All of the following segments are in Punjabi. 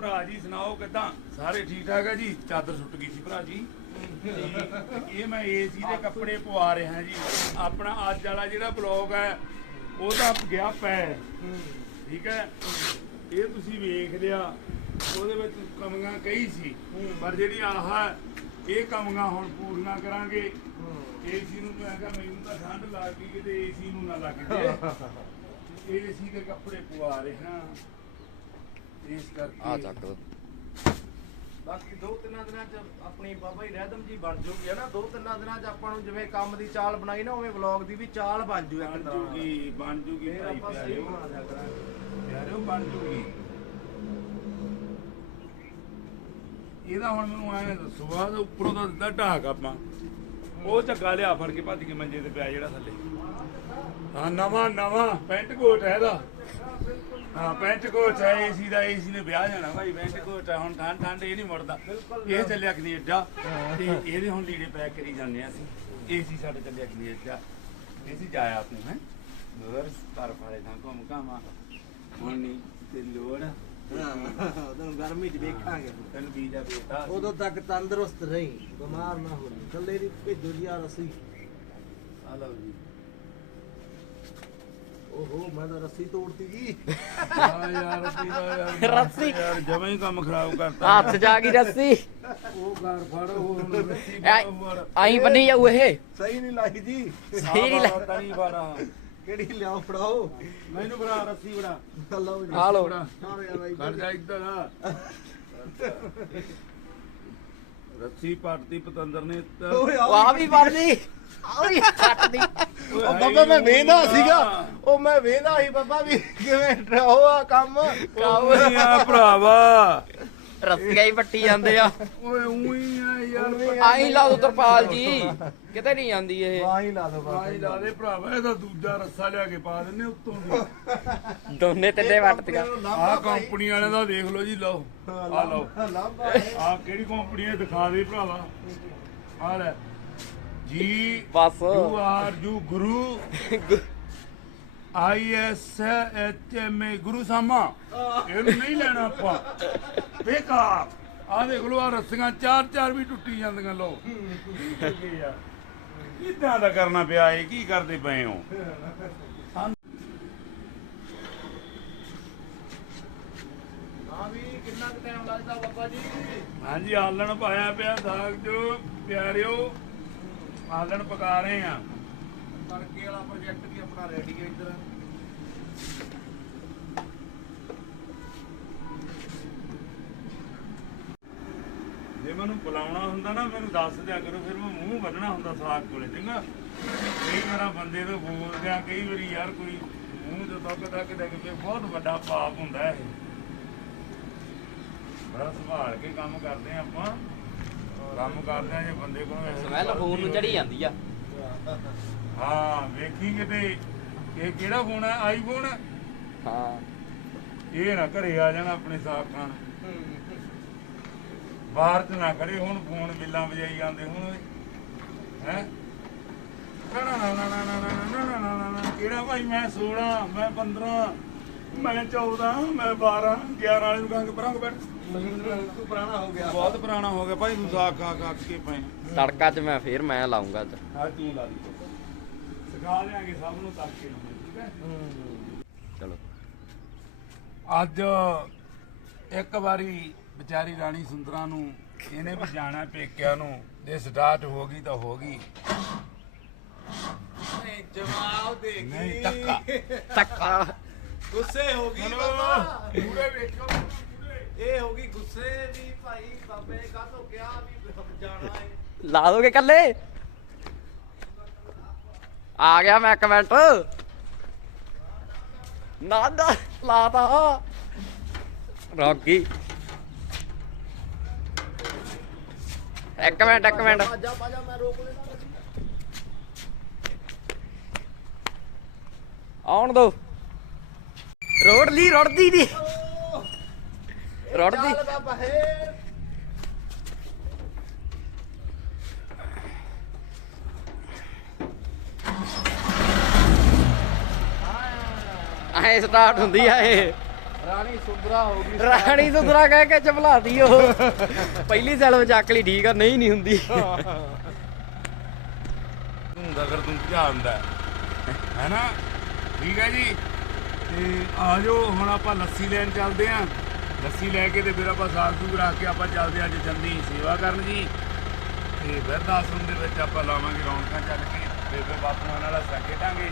ਭਰਾ ਜੀ ਸੁਣਾਓ ਕਿਦਾਂ? ਸਾਰੇ ਠੀਕ ਠਾਕ ਹੈ ਜੀ? ਚਾਦਰ ਸੁੱਟ ਗਈ ਸੀ ਭਰਾ ਜੀ। ਇਹ ਮੈਂ ਏਸੀ ਦੇ ਕੱਪੜੇ ਪਵਾ ਰਿਹਾ ਜੀ। ਆਪਣਾ ਅੱਜ ਵਾਲਾ ਜਿਹੜਾ ਬਲੌਗ ਹੈ ਉਹ ਤਾਂ ਗਿਆ ਪੈ ਠੀਕ ਹੈ ਇਹ ਤੁਸੀਂ ਵੇਖ ਲਿਆ ਉਹਦੇ ਵਿੱਚ ਕਮੀਆਂ ਕਈ ਸੀ। ਪਰ ਜਿਹੜੀ ਆਹ ਹੈ, ਇਹ ਕਮੀਆਂ ਹੁਣ ਪੂਰੀਆਂ ਕਰਾਂਗੇ। ਏਸੀ ਨੂੰ ਮੈਂ ਕਿਹਾ ਮੈਨੂੰ ਤਾਂ ਠੰਡ ਲੱਗ ਗਈ ਕਿਤੇ ਏਸੀ ਨੂੰ ਨਾ ਲੱਗ ਜੇ ਏਸੀ ਦੇ ਕੱਪੜੇ ਪਵਾ ਰਹੇ। ਹਾਂ ਇਸ ਕਰਕੇ ਆ ਚੱਕ ਦੋ। ਬਾਕੀ ਦੋ ਤਿੰਨਾਂ ਦਿਨਾਂ ਚ ਆਪਣੀ ਬਾਬਾ ਜੀ ਰਹਿਦਮ ਜੀ ਬਣ ਜੂਗੀ ਹੈ ਨਾ? ਦੋ ਤਿੰਨਾਂ ਦਿਨਾਂ ਚ ਆਪਾਂ ਨੂੰ ਜਿਵੇਂ ਕੰਮ ਦੀ ਚਾਲ ਬਣਾਈ ਨਾ ਉਵੇਂ ਵਲੌਗ ਦੀ ਵੀ ਚਾਲ ਬਣ ਜੂ ਇੱਕ ਬਣ ਤਰ੍ਹਾਂ ਨਾਲ। ਜੂਗੀ ਬਣ ਜੂਗੀ ਫਿਰ ਭਾਈ ਆਪਾਂ ਸਹੀ ਪਿਆਰਿਓ ਬਣਾ ਲਿਆ ਕਰਾਂਗੇ। ਪਿਆਰਿਓ ਬਣ ਜੂਗੀ। ਇਹਦਾ ਹੁਣ ਮੈਨੂੰ ਐਂ ਦੱਸੋ ਆ ਤੇ ਉੱਪਰੋਂ ਦਾ ਦਿੱਤਾ ਢਾਕ ਆਪਾਂ। ਉਹ ਝੱਗਾ ਲਿਆ ਫੜ ਕੇ ਭੱਜ ਕੇ ਮੰਜੇ ਤੇ ਪਿਆ ਜਿਹੜਾ ਥੱਲੇ। ਹਾਂ। ਨਵਾਂ ਨਵਾਂ ਪੈਂਟ ਕੋਟ ਹੈ ਇਹਦਾ। ਹਾਂ ਪੈਂਟ ਕੋਟ ਹੈ ਏਸੀ ਦਾ ਏਸੀ ਨੇ ਵਿਆਹ ਜਾਣਾ ਭਾਈ ਪੈਂਟ ਕੋਟ ਹੈ ਹੁਣ ਠੰਡ ਠੰਡ ਇਹ ਨਹੀਂ ਮੁੜਦਾ। ਇਹ ਚੱਲਿਆ ਕੈਨੇਡਾ। ਤੇ ਇਹਦੇ ਹੁਣ ਲੀੜੇ ਪੈਕ ਕਰੀ ਜਾਂਦੇ ਆ ਅਸੀਂ। ਏਸੀ ਸਾਡੇ ਚੱਲਿਆ ਕੈਨੇਡਾ। ਏਸੀ ਜਾਇਆ ਆਪੂ ਹੈ? ਹੋਰ ਪਰ ਫਾਰੇ ਤਾਂ ਘੁੰਮ ਘਾਮਾ ਹੁਣ ਨਹੀਂ ਤੇ ਲੋੜ। ਆ। ਉਦੋਂ ਗਰਮੀ ਚ ਵੇਖਾਂਗੇ। ਤੈਨੂੰ ਵੀਜ਼ਾ ਦੇਤਾ ਉਦੋਂ ਤੱਕ ਤੰਦਰੁਸਤ ਰਹੀ ਬਿਮਾਰ ਨਾ ਹੋ ਕੱਲੇ ਦੀ ਭੇਜੋ ਜੀ ਯਾਰ ਅਸੀਂ ਆ ਲਓ ਜੀ। ਓਹੋ ਮੈਂ ਤਾਂ ਰੱਸੀ ਤੋੜਤੀ ਜੀ। ਆ ਯਾਰ ਪੀਦਾ ਯਾਰ ਰੱਸੀ। ਯਾਰ ਜਮਾਂ ਹੀ ਕੰਮ ਖਰਾਬ ਕਰਤਾ। ਹੱਥ ਜਾ ਗਈ ਰੱਸੀ। ਉਹ ਘਰ ਫੜ ਉਹ ਹੁਣ ਰੱਸੀ ਆਈ ਬੰਨੀ ਜਾਊ ਇਹ? ਸਹੀ ਨਹੀਂ ਲਾਈ ਜੀ। ਸਹੀ ਨਹੀਂ ਲੱਗ- ਤਣੀ ਫੜਾ ਕਿਹੜੀ ਲਿਆਓ ਫੜਾਓ। ਮੈਨੂੰ ਫੜਾ ਰੱਸੀ ਫੜਾ। ਲਓ ਜੀ। ਆ ਲਓ। ਕਰ ਜਾ। ਇੱਧਰ। ਆ ਰੱਸੀ ਪੱਟਦੀ ਪਤੰਦਰ ਨੇ ਓਏ ਉਹ ਆ ਵੀ ਬਣਦੀ ਆ ਉਹ ਬਾਬਾ ਮੈਂ ਵੇਂਦਾ ਸੀਗਾ। ਉਹ ਮੈਂ ਵੇਂਦਾ ਸੀ ਬਾਬਾ ਵੀ ਕਿਵੇਂ ਉਹ ਆ ਕੰਮ। ਕੰਮ ਆ ਭਰਾਵਾ। ਰੱਸੀਆਂ ਹੀ ਪੱਟੀ ਜਾਂਦੇ ਆ। ਓਏ ਉਹੀ ਆ ਯਾਰ। ਆਈ ਲਾ ਦੋ ਤਰਪਾਲ ਜੀ। ਕਿਤੇ ਨਹੀਂ ਜਾਂਦੀ ਇਹ। ਵਾਹ ਹੀ ਲਾ ਦੋ ਬਾਬਾ ਆਈ ਲਾ ਦੇ ਭਰਾਵਾ ਇਹਦਾ ਦੂਜਾ ਰੱਸਾ ਲਿਆ ਕੇ ਪਾ ਦਿੰਨੇ ਉੱਤੋਂ ਦੀ। ਦੋਨੇ ਤਿੰਨੇ ਵੱਟਦੀਆਂ ਆਹ ਕੰਪਨੀ ਵਾਲਿਆਂ ਦਾ ਦੇਖ ਲਓ ਜੀ ਲਓ। ਆ ਲਓ। ਆਹ ਕਿਹੜੀ ਕੰਪਨੀ ਹੈ ਦਿਖਾ ਦੇ ਭਰਾਵਾ। ਆ ਲੈ। ਜੀ ਬਸ। You are you Guru. I S H M A ਗੁਰੂ ਸਾਮਾ। ਇਹਨੂੰ ਨਹੀਂ ਲੈਣਾ ਆਪਾਂ। ਬੇਕਾਰ। ਆ ਦੇਖ ਲਓ ਆ ਰੱਸੀਆਂ ਚਾਰ ਚਾਰ ਵੀ ਟੁੱਟੀ ਜਾਂਦੀਆਂ ਲੋ ਕਿੱਦਾਂ ਦਾ ਕਰਨਾ ਪਿਆ ਇਹ? ਕੀ ਕਰਦੇ ਪਏ ਹੋ? ਹਾਂ ਵੀ ਕਿੰਨਾ ਕੁ ਟਾਈਮ ਲੱਗਦਾ ਬਾਬਾ ਜੀ? ਹਾਂਜੀ ਆਲਣ ਪਾਇਆ ਪਿਆ ਸਾਗ ਜੋ ਪਿਆਰਿਓ। ਆਲਣ ਪਕਾ ਰਹੇ ਆ ਤੜਕੇ ਵਾਲਾ ਪ੍ਰੋਜੈਕਟ ਵੀ ਆਪਣਾ ਰੈਡੀ ਹੈ ਇੱਧਰ। ਜੇ ਮੈਨੂੰ ਬੁਲਾਉਣਾ ਹੁੰਦਾ ਨਾ, ਮੈਨੂੰ ਦੱਸ ਦਿਆ ਕਰੋ, ਫਿਰ ਮੈਂ ਮੂੰਹ ਬੰਨਣਾ ਹੁੰਦਾ ਸਾਗ ਕੋਲੇ, ਚੰਗਾ? ਕਈ ਵਾਰਾਂ ਬੰਦੇ ਤੋਂ ਬੋਲਦੇ ਕਈ ਵਾਰੀ ਯਾਰ ਕੋਈ ਮੂੰਹ ਤੋਂ ਤੱਕ ਤੱਕ ਦੇ ਕੇ ਬਹੁਤ ਵੱਡਾ ਪਾਪ ਹੁੰਦਾ ਇਹ। ਬੜਾ ਸੰਭਾਲ ਕੇ ਕੰਮ ਕਰਦੇ ਆ ਆਪਾਂ। ਕੰਮ ਕਰਦੇ ਆ ਜੇ ਬੰਦੇ ਕੋਲ ਸਮੈਲ ਫੋਨ ਨੂੰ ਚੜੀ ਜਾਂਦੀ ਆ ਹਾਂ ਵੇਖੀ ਕਿਤੇ ਇਹ ਕਿਹੜਾ ਫੋਨ ਹੈ ਆਈਫੋਨ ਹਾਂ ਇਹ ਨਾ ਘਰੇ ਆ ਜਾਣਾ ਆਪਣੇ ਸਾਗ ਖਾਣ ਬਾਹਰ ਚ ਨਾ ਖੜੇ ਹੁਣ ਫੋਨ ਬਿੱਲਾਂ ਵਜਾਈ ਜਾਂਦੇ ਹੁਣ ਹੈ ਨਾ ਨਾ ਨਾ ਨਾ ਨਾ ਨਾ ਨਾ ਨਾ ਕਿਹੜਾ ਭਾਈ ਮੈਂ 16 ਮੈਂ 15 ਮੈਂ 14 ਮੈਂ 12 11 ਵਾਲੇ ਨੂੰ ਕਹਾਂਗੇ ਪਰਾਂ ਬੈਠ। ਤੂੰ ਪੁਰਾਣਾ ਹੋ ਗਿਆ ਬਹੁਤ ਪੁਰਾਣਾ ਹੋ ਗਿਆ ਭਾਈ ਤੂੰ ਸਾਗ ਖਾ ਖਾ ਕੇ ਪਏ। ਤੜਕਾ 'ਚ ਮੈਂ ਫੇਰ ਮੈਂ ਲਾਉਂਗਾ ਅੱਜ। ਆ ਤੂੰ ਲਾ ਦੀ ਸਿਖਾ ਦਿਆਂਗੇ ਸਭ ਨੂੰ ਤੱਕ ਕੇ ਠੀਕ ਹੈ? ਚਲੋ। ਅੱਜ ਇੱਕ ਵਾਰੀ ਵਿਚਾਰੀ ਰਾਣੀ ਸੁੰਦਰਾ ਨੂੰ ਇਹਨੇ ਵੀ ਜਾਣਾ ਪੇਕਿਆਂ ਨੂੰ ਜੇ ਸਟਾਰਟ ਹੋ ਗਈ ਤਾਂ ਹੋ ਗਈ। ਜਵਾਬ ਦੇ ਨਹੀਂ ਧੱਕਾ। ਤੱਕਾ ਗੁੱਸੇ ਹੋ ਗਈ ਬਾਬਾ। ਪੂਰੇ ਵੇਖੋ ਪੂਰੇ। ਇਹ ਹੋ ਗਈ ਗੁੱਸੇ ਵੀ ਭਾਈ ਬਾਬੇ ਨੇ ਕਾਹਤੋਂ ਕਿਹਾ ਵੀ ਜਾਣਾ ਹੈ ਲਾ ਦੋਗੇ ਕੱਲੇ ਆ ਗਿਆ ਮੈਂ ਇੱਕ ਮਿੰਟ ਨਾ ਨਾ ਲਾਤਾ ਰੋਕੀ ਇੱਕ ਮਿੰਟ ਇੱਕ ਮਿੰਟ। ਬਾਜਾ ਬਾਜਾ ਮੈਂ ਰੋਕ ਲੈਣਾ ਆਉਣ ਦੋ। ਰੋੜ ਲਈ ਰੁੜਦੀ ਦੀ ਰੁੜਦੀ। ਐ ਸਟਾਰਟ ਹੁੰਦੀ ਆ ਇਹ। ਰਾਣੀ ਸੁੰਦਰਾ ਹੋ ਗਈ। ਰਾਣੀ ਸੁਧਰਾ ਕਹਿ ਕੇ ਚਪਲਾਤੀ ਉਹ। ਪਹਿਲੀ ਸੈਲ ਚੱਕ ਲਈ ਠੀਕ ਆ ਨਹੀਂ ਨਹੀਂ ਹੁੰਦੀ। ਹੁੰਦਾ ਕਰ ਤੂੰ ਧਿਆਨਦਾ ਹੈ ਨਾ? ਠੀਕ ਹੈ ਜੀ? ਤੇ ਆ ਜਾਓ ਹੁਣ ਆਪਾਂ ਲੱਸੀ ਲੈਣ ਚੱਲਦੇ ਆਂ। ਲੱਸੀ ਲੈ ਕੇ ਤੇ ਫਿਰ ਆਪਾਂ ਸਾਗ ਸੂਗ ਰੱਖ ਕੇ ਆਪਾਂ ਚੱਲਦੇ ਅੱਜ ਚੰਦੀ ਸੇਵਾ ਕਰਨ ਜੀ। ਤੇ ਬਿਰਧ ਆਸ਼ਰਮ ਦੇ ਵਿੱਚ ਆਪਾਂ ਲਾਵਾਂਗੇ ਰੌਣਕਾਂ ਚੱਲ ਕੇ, ਫਿਰ ਫਿਰ ਬਾਪੂਆਂ ਨਾਲ ਹੱਸਾਂ ਖੇਡਾਂਗੇ।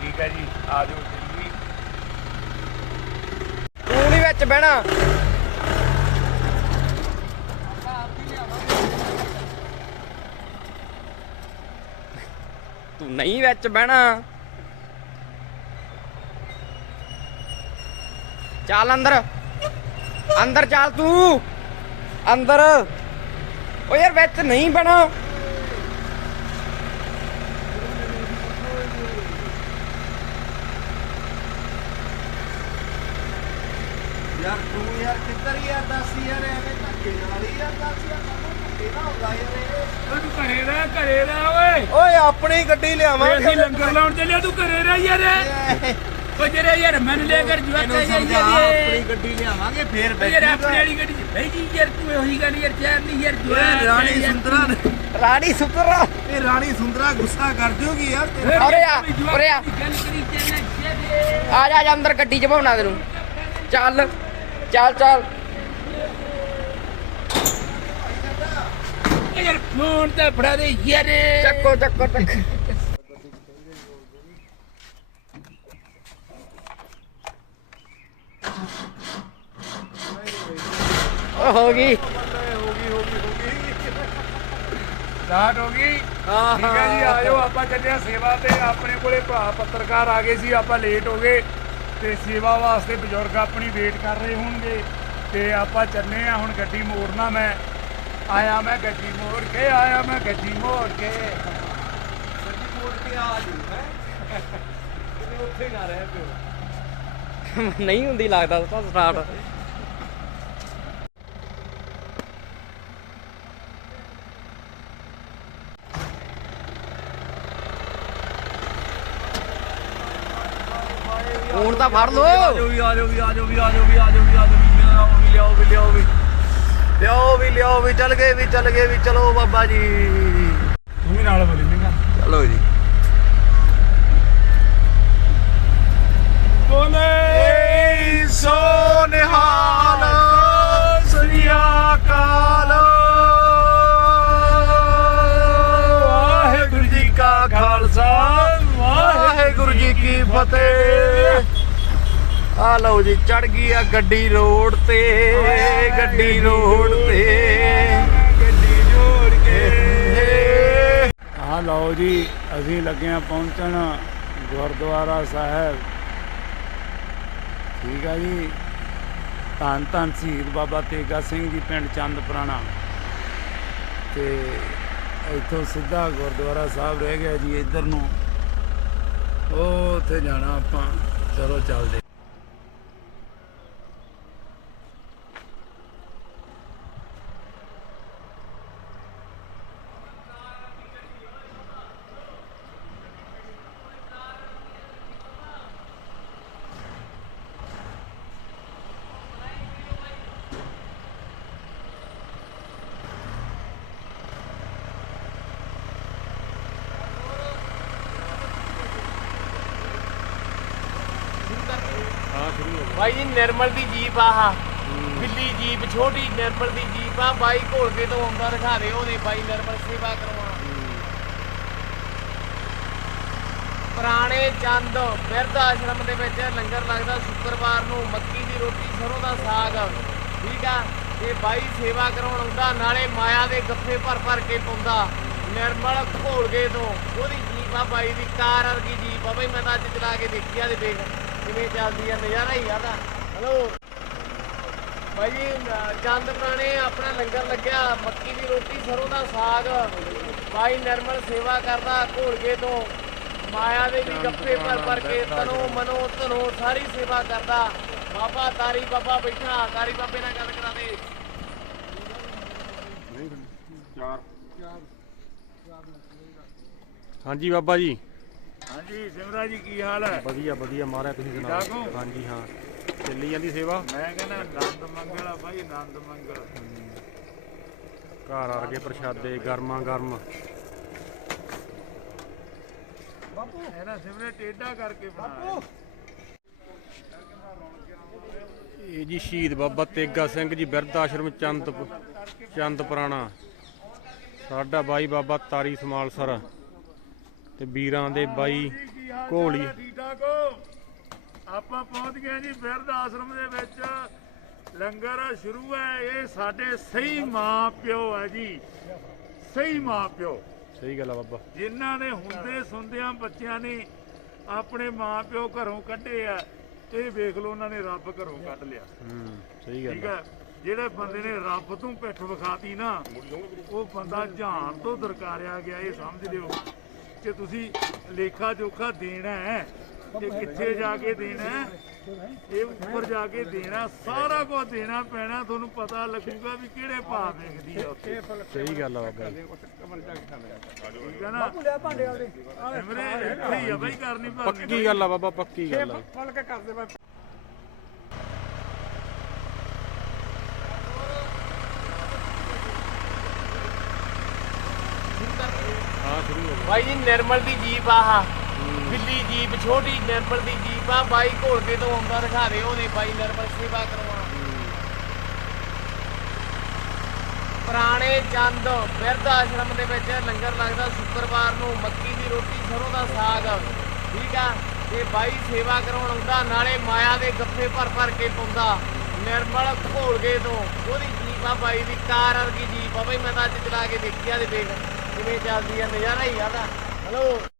ਠੀਕ ਹੈ ਜੀ ਆ ਜਾਓ ਜਲਦੀ ਤੂੰ ਨਹੀਂ ਵਿੱਚ ਬਹਿਣਾ। ਤੂੰ ਨਹੀਂ ਵਿੱਚ ਬਹਿਣਾ। ਚੱਲ ਅੰਦਰ। ਅੰਦਰ ਚੱਲ ਤੂੰ। ਅੰਦਰ। ਓ ਯਾਰ ਵਿੱਚ ਨਹੀਂ ਬਹਿਣਾ ਯਾਰ ਤੂੰ ਯਾਰ ਕਿੱਧਰ ਯਾਰ ਦੱਸ ਯਾਰ ਐਵੇਂ ਧੱਕੇ ਨਾਲ ਹੀ ਯਾਰ ਦੱਸ ਯਾਰ ਧੱਕੇ ਨਾ ਹੁੰਦਾ ਯਾਰ ਤੂੰ ਘਰੇ ਰਹਿ ਘਰੇ ਰਹਿ ਓਏ। ਓਏ ਆਪਣੀ ਗੱਡੀ ਓਏ ਲਿਆਵਾਂਗੇ ਅਸੀਂ ਲੰਗਰ ਲਾਉਣ ਚੱਲਿਆ ਤੂੰ ਘਰੇ ਰਹਿ ਯਾਰ। ਓ ਜਿਹੜੇ ਯਾਰ ਮਨ ਲੈ ਕਰ ਜਵਾਕਾ ਇਹਨੂੰ ਯਾਰ ਸਮਝਾ ਆਪਣੀ ਗੱਡੀ ਲਿਆਵਾਂਗੇ ਫੇਰ ਯਾਰ ਆਪਣੀ ਬੈਠੂਗਾ ਵਾਲੀ ਗੱਡੀ ਚ ਬਈ ਜੀ ਯਾਰ ਤੂੰ ਉਹੀ ਗੱਲ ਯਾਰ ਚਾਰ ਨਹੀਂ ਯਾਰ ਓਏ ਜਵਾਕ ਰਾਣੀ। ਸੁੰਦਰਾ ਨੇ- ਰਾਣੀ ਸੁਤਰਾ ਇਹ ਰਾਣੀ ਸੁੰਦਰਾ ਗੁੱਸਾ ਕਰ ਜੂਗੀ ਯਾਰ ਉਰੇ ਆ, ਉਰੇ ਆ। ਆ ਜਾ ਜਾ ਅੰਦਰ ਗੱਡੀ ਚ ਭਾਉਣਾ ਤੈਨੂੰ। ਚੱਲ ਚੱਲ ਚੱਲ। ਯਾਰ ਫੋਨ ਤੇ ਫੜਾ ਦੇ ਯਾਰ। ਚੱਕੋ ਚੱਕੋ ਚੱਕ। ਹੋ ਗਈ ਹੋ ਗਈ। ਹੋ ਗਈ ਹੋ ਗਈ ਸਟਾਰਟ ਹੋ। ਗਈ ਹਾਂ, ਠੀਕ ਹੈ ਜੀ ਆਜੋ ਆਪਾਂ ਚੱਲੇ ਹਾਂ ਸੇਵਾ ਤੇ। ਆਪਣੇ ਕੋਲੇ ਭਰਾ ਪੱਤਰਕਾਰ ਆ ਗਏ ਸੀ ਆਪਾਂ ਲੇਟ ਹੋ ਗਏ। ਤੇ ਸੇਵਾ ਵਾਸਤੇ ਬਜ਼ੁਰਗ ਆਪਣੀ ਵੇਟ ਕਰ ਰਹੇ ਹੋਣਗੇ। ਤੇ ਆਪਾਂ ਚੱਲੇ ਆ ਹੁਣ ਗੱਡੀ ਮੋੜਨਾ ਮੈਂ। ਆਇਆ ਮੈਂ ਗੱਡੀ ਮੋੜ ਕੇ ਆਇਆ ਮੈਂ ਗੱਡੀ ਮੋੜ ਕੇ। ਗੱਡੀ ਮੋੜ ਕੇ ਆ ਜੂ ਹੈ ਉੱਥੇ ਨਾ ਰਹਿ ਪਿਓ। ਨਹੀਂ ਹੁੰਦੀ ਲੱਗਦਾ ਤਾਂ ਸਟਾਰਟ ਫੋਨ ਤਾਂ ਫੜ ਲੋ ਵੀ ਆਜੋ ਵੀ ਆਜੋ ਵੀ ਆਜੋ ਵੀ ਆਜੋ ਵੀ ਆਜੋ ਵੀ ਲਿਆਓ ਵੀ ਲਿਆਓ ਵੀ ਲਿਆਓ ਵੀ। ਲਿਆਓ ਵੀ ਲਿਆਓ ਵੀ ਚੱਲ ਗਏ ਵੀ ਚੱਲ ਗਏ ਵੀ ਚਲੋ ਬਾਬਾ ਜੀ। ਤੂੰ ਵੀ ਨਾਲ ਬੋਲੀ ਨਿਕਾ ਚਲੋ ਜੀ। ਬੋਲੇ ਸੋ ਨਿਹਾਲ, ਸ੍ਰੀ ਅਕਾਲ। ਵਾਹਿਗੁਰੂ ਜੀ ਕਾ ਖਾਲਸਾ, ਵਾਹਿਗੁਰੂ ਜੀ ਕੀ ਫਤਿਹ। ਆ ਲਓ ਜੀ ਚੜ ਗਈ ਆ ਗੱਡੀ ਰੋਡ ਤੇ, ਗੱਡੀ ਰੋਡ ਤੇ। ਗੱਡੀ ਜੋੜ ਕੇ ਆ ਲਓ ਜੀ, ਅਸੀਂ ਲੱਗੇ ਆ ਪਹੁੰਚਣ ਗੁਰਦੁਆਰਾ ਸਾਹਿਬ। ਠੀਕ ਆ ਜੀ। ਧੰਨ ਧੰਨ ਸ਼ਹੀਦ ਬਾਬਾ ਤੇਗਾ ਸਿੰਘ ਜੀ, ਪਿੰਡ ਚੰਦ ਪੁਰਾਣਾ। ਤੇ ਇੱਥੋਂ ਸਿੱਧਾ ਗੁਰਦੁਆਰਾ ਸਾਹਿਬ ਰਹਿ ਗਿਆ ਜੀ ਇੱਧਰ ਨੂੰ। ਉਹ ਉੱਥੇ ਜਾਣਾ ਆਪਾਂ। ਚਲੋ ਚੱਲਦੇ। ਬਾਈ ਜੀ ਨਿਰਮਲ ਦੀ ਜੀਪ ਆਹ। ਬਿੱਲੀ ਜੀਪ ਛੋਟੀ ਨਿਰਮਲ ਦੀ ਜੀਪ ਆ। ਬਾਈ ਘੋਲਕੇ ਤੋਂ ਆਉਂਦਾ ਦਿਖਾ ਦੇ ਉਹਨੇ ਬਾਈ ਨਿਰਮਲ ਸੇਵਾ ਕਰਵਾਉਣਾ। ਪੁਰਾਣੇ ਚੰਦ ਬਿਰਧ ਆਸ਼ਰਮ ਦੇ ਵਿੱਚ ਲੰਗਰ ਲੱਗਦਾ। ਸ਼ੁੱਕਰਵਾਰ ਨੂੰ ਮੱਕੀ ਦੀ ਰੋਟੀ ਸਰੋਂ ਦਾ ਸਾਗ। ਠੀਕ ਆ? ਇਹ ਬਾਈ ਸੇਵਾ ਕਰਾਉਣ ਆਉਂਦਾ ਨਾਲੇ ਮਾਇਆ ਦੇ ਗੱਫੇ ਭਰ ਭਰ ਕੇ ਪਾਉਂਦਾ। ਨਿਰਮਲ ਘੋਲਕੇ ਤੋਂ। ਉਹਦੀ ਜੀਪ ਆ ਬਾਈ ਦੀ ਕਾਰ ਵਰਗੀ ਜੀਪ ਆ। ਬਈ ਮੈਂ ਤਾਂ ਅੱਜ ਚਲਾ ਕੇ ਦੇਖੀ ਆ ਤੇ ਦੇਖ। ਕਿਵੇਂ ਚੱਲਦੀ ਆ ਨਜ਼ਾਰਾ ਹੀ ਆਦਾ ਹਲੋ। ਭਾਈ ਜੀ ਚੰਦ ਪੁਰਾਣੇ ਆਪਣਾ ਲੰਗਰ ਲੱਗਿਆ ਮੱਕੀ ਦੀ ਰੋਟੀ ਸਰੋਂ ਦਾ ਸਾਗ। ਭਾਈ ਨਿਰਮਲ ਸੇਵਾ ਕਰਦਾ ਘੋਲਕੇ ਤੋਂ। ਮਾਇਆ ਦੇ ਵੀ ਗੱਫੇ ਭਰ ਭਰ ਕੇ ਤਨੋ ਮਨੋ ਧਨੋ ਸਾਰੀ ਸੇਵਾ ਕਰਦਾ। ਬਾਬਾ ਤਾਰੀ ਬਾਬਾ ਬੈਠਾ ਤਾਰੀ ਬਾਬੇ ਨਾਲ ਗੱਲ ਕਰਾ ਦੇ ਹਾਂਜੀ ਬਾਬਾ ਜੀ। ਹਾਂਜੀ ਸਿਮਰਾ ਜੀ ਕੀ ਹਾਲ ਹੈ? ਵਧੀਆ ਵਧੀਆ ਮਾਰਿਆ ਤੁਸੀਂ ਠੀਕ ਠਾਕ ਹੋ? ਹਾਂਜੀ ਹਾਂ। ਚੱਲੀ ਜਾਂਦੀ ਸੇਵਾ? ਮੈਂ ਕਹਿੰਦਾ ਆਨੰਦ ਮੰਗਲ ਆ ਬਾਈ ਆਨੰਦ ਮੰਗਲ। ਘਰ ਵਰਗੇ ਪ੍ਰਸ਼ਾਦੇ ਗਰਮਾ ਗਰਮ। ਇਹਨਾਂ ਸਿਮਰੇ ਟੇਡਾ ਕਰਕੇ ਬਣਾ ਇਹ ਜੀ ਸ਼ਹੀਦ ਬਾਬਾ ਤੇਗਾ ਸਿੰਘ ਜੀ ਬਿਰਧ ਆਸ਼ਰਮ ਚੰਦ ਚੰਦ ਪੁਰਾਣਾ ਸਾਡਾ ਬਾਈ ਬਾਬਾ ਤਾਰੀ ਸਮਾਲਸਰ। ਤੇ ਵੀਰਾਂ ਦੇ ਬਾਈ ਘੋਲੀ। ਠੀਕ ਠਾਕ ਹੋ ਆਪਾਂ ਪਹੁੰਚ ਗਏ ਜੀ ਬਿਰਧ ਆਸ਼ਰਮ ਦੇ ਵਿੱਚ। ਲੰਗਰ ਸ਼ੁਰੂ ਹੈ ਇਹ ਸਾਡੇ ਸਹੀ ਮਾਂ ਪਿਓ ਹੈ ਜੀ। ਸਹੀ ਮਾਂ ਪਿਓ। ਸਹੀ ਗੱਲ ਆ ਬਾਬਾ। ਜਿਨ੍ਹਾਂ ਨੇ ਹੁੰਦੇ ਸੁੰਦਿਆਂ ਬੱਚਿਆਂ ਨੇ ਆਪਣੇ ਮਾਂ ਪਿਓ ਘਰੋਂ ਕੱਢੇ ਆ ਇਹ ਵੇਖ ਲਓ ਉਹਨਾਂ ਨੇ ਰੱਬ ਘਰੋਂ ਕੱਢ ਲਿਆ। ਹੂੰ ਸਹੀ ਠੀਕ ਗੱਲ ਆ। ਹੈ ਜਿਹੜੇ ਬੰਦੇ ਨੇ ਰੱਬ ਤੋਂ ਪਿੱਠ ਵਿਖਾਤੀ ਨਾ ਉਹ ਬੰਦਾ ਜਹਾਨ ਤੋਂ ਦਰਕਾਰਿਆ ਗਿਆ ਇਹ ਸਮਝ ਲਿਓ। ਕਿ ਤੁਸੀਂ ਲੇਖਾ ਜੋਖਾ ਦੇਣਾ ਹੈ ਤੇ ਕਿੱਥੇ ਜਾ ਕੇ ਦੇਣਾ ਹੈ? ਇਹ ਉੱਪਰ ਜਾ ਕੇ ਦੇਣਾ ਸਾਰਾ ਕੁਝ ਦੇਣਾ ਪੈਣਾ ਤੁਹਾਨੂੰ ਪਤਾ ਲੱਗੂਗਾ ਵੀ ਕਿਹੜੇ ਭਾਅ ਵੇਖਦੀ ਆ ਉੱਥੇ। ਸਹੀ ਗੱਲ ਆ ਬਾਬਾ ਜੀ। ਠੀਕ ਹੈ ਨਾ? ਸਿਮਰੇ ਇੱਥੇ ਹੀ ਆ ਬਈ ਕਰਨੀ ਪੱਕੀ ਗੱਲ ਆ ਬਾਬਾ ਪੱਕੀ ਗੱਲ ਆ। ਹਾਂ ਸ਼ੁਰੂ ਹੋ ਗਿਆ। ਬਾਈ ਜੀ ਨਿਰਮਲ ਦੀ ਜੀਪ ਆਹ। ਬਿੱਲੀ ਜੀਪ ਛੋਟੀ ਨਿਰਮਲ ਦੀ ਜੀਪ ਆ। ਬਾਈ ਘੋਲਕੇ ਤੋਂ ਆਉਂਦਾ ਦਿਖਾ ਦੇ ਉਹਨੇ ਬਾਈ ਨਿਰਮਲ ਸੇਵਾ ਕਰਵਾਉਣਾ। ਪੁਰਾਣੇ ਚੰਦ ਬਿਰਧ ਆਸ਼ਰਮ ਦੇ ਵਿੱਚ ਲੰਗਰ ਲੱਗਦਾ। ਸ਼ੁੱਕਰਵਾਰ ਨੂੰ ਮੱਕੀ ਦੀ ਰੋਟੀ ਸਰੋਂ ਦਾ ਸਾਗ। ਠੀਕ ਆ? ਤੇ ਬਾਈ ਸੇਵਾ ਕਰਾਉਣ ਆਉਂਦਾ ਨਾਲੇ ਮਾਇਆ ਦੇ ਗੱਫੇ ਭਰ ਭਰ ਕੇ ਪਾਉਂਦਾ। ਨਿਰਮਲ ਘੋਲਕੇ ਤੋਂ। ਉਹਦੀ ਜੀਪ ਆ ਬਾਈ ਦੀ ਕਾਰ ਵਰਗੀ ਜੀਪ ਆ। ਬਈ ਮੈਂ ਤਾਂ ਅੱਜ ਚਲਾ ਕੇ ਦੇਖੀ ਆ ਤੇ ਦੇਖ। ਕਿਵੇਂ ਚੱਲਦੀ ਆ ਨਜ਼ਾਰਾ ਹੀ ਆਦਾ। ਹਲੋ।